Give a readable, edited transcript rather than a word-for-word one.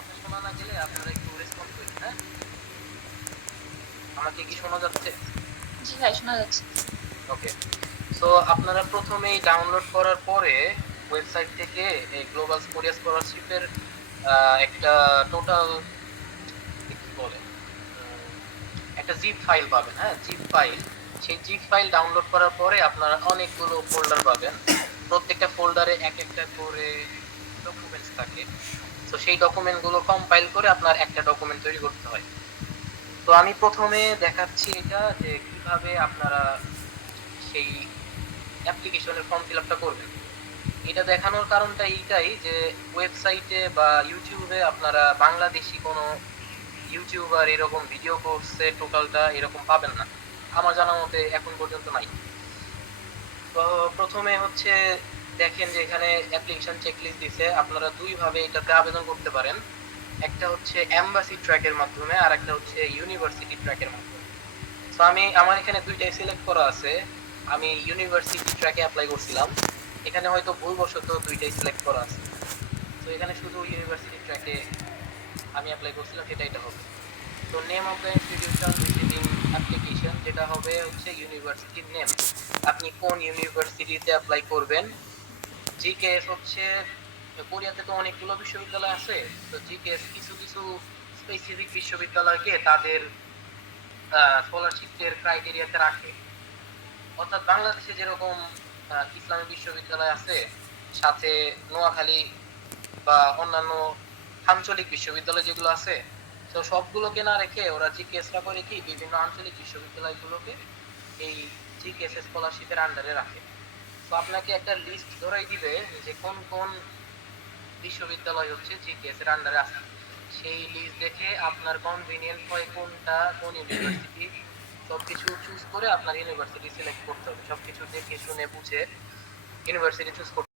কথা শোনা না গেলে আপনারা একটু রেসপন্স করেন, হ্যাঁ? আমাকে কি শোনা যাচ্ছে? জি ভাই, শোনা যাচ্ছে। ওকে। সো আপনারা প্রথমেই ডাউনলোড করার পরে ওয়েবসাইট থেকে এই গ্লোবাল কোরিয়া স্কলারশিপের একটা টোটাল কি বলে একটা জিপ ফাইল পাবেন, হ্যাঁ, জিপ ফাইল। সেই জিপ ফাইল ডাউনলোড করার পরে আপনারা অনেকগুলো ফোল্ডার পাবেন। প্রত্যেকটা ফোল্ডারে এক একটা করে ডকুমেন্টস থাকে। তো সেই ডকুমেন্ট গুলো কম্পাইল করে আপনার একটা ডকুমেন্ট তৈরি করতে হয়। তো আমি প্রথমে দেখাচ্ছি এটা যে কিভাবে আপনারা সেই অ্যাপ্লিকেশনের ফর্ম ফিল আপটা করবেন। এটা দেখানোর কারণটা এইটাই যে ওয়েবসাইটে বা ইউটিউবে আপনারা বাংলাদেশি কোনো ইউটিউবার এরকম ভিডিও কোর্সে টোটালটা এরকম পাবেন না, আমার জানা মতে এখন পর্যন্ত নাই। তো প্রথমে হচ্ছে দেখেন যে এখানে অ্যাপ্লিকেশন চেকলিস্ট দিছে, আপনারা দুই ভাবে এটাতে আবেদন করতে পারেন। একটা হচ্ছে এমবাসি ট্র্যাকের মাধ্যমে আর একটা হচ্ছে ইউনিভার্সিটি ট্র্যাকের মাধ্যমে। তো আমি আমার এখানে দুইটাই সিলেক্ট করা আছে। আমি ইউনিভার্সিটি ট্র্যাকে অ্যাপ্লাই করছিলাম, এখানে হয়তো ভুলবশত দুইটাই সিলেক্ট করা আছে। তো এখানে শুধু ইউনিভার্সিটি ট্র্যাকে আমি অ্যাপ্লাই করছিলাম, সেটা এটা হবে। তো name of the institution visiting application, যেটা হবে হচ্ছে ইউনিভার্সিটির নেম, আপনি কোন ইউনিভার্সিটিতে অ্যাপ্লাই করবেন। জিকেএস হচ্ছে কোরিয়াতে তো অনেকগুলো বিশ্ববিদ্যালয় আছে, তো জিকেএস কিছু কিছু স্পেসিফিক বিশ্ববিদ্যালয়কে তাদের স্কলারশিপের ক্রাইটেরিয়াতে রাখে। অর্থাৎ বাংলাদেশে যেরকম ইসলামী বিশ্ববিদ্যালয় আছে, সাথে নোয়াখালী বা অন্যান্য আঞ্চলিক বিশ্ববিদ্যালয় যেগুলো আছে, তো সবগুলোকে না রেখে ওরা জিকেএসরা করে কি বিভিন্ন আঞ্চলিক বিশ্ববিদ্যালয়গুলোকে এই জিকেএস স্কলারশিপের আন্ডারে রাখে। তো আপনাকে একটা লিস্ট ধরাই দিবে যে কোন কোন বিশ্ববিদ্যালয় হচ্ছে জিকেএস এর আন্ডারে আছে। সেই লিস্ট দেখে আপনার কনভিনিয়েন্ট হয় কোনটা, কোন ইউনিভার্সিটি, সবকিছু চুজ করে আপনার ইউনিভার্সিটি সিলেক্ট করতে হবে। সবকিছু দেখে শুনে বুঝে ইউনিভার্সিটি চুজ করতে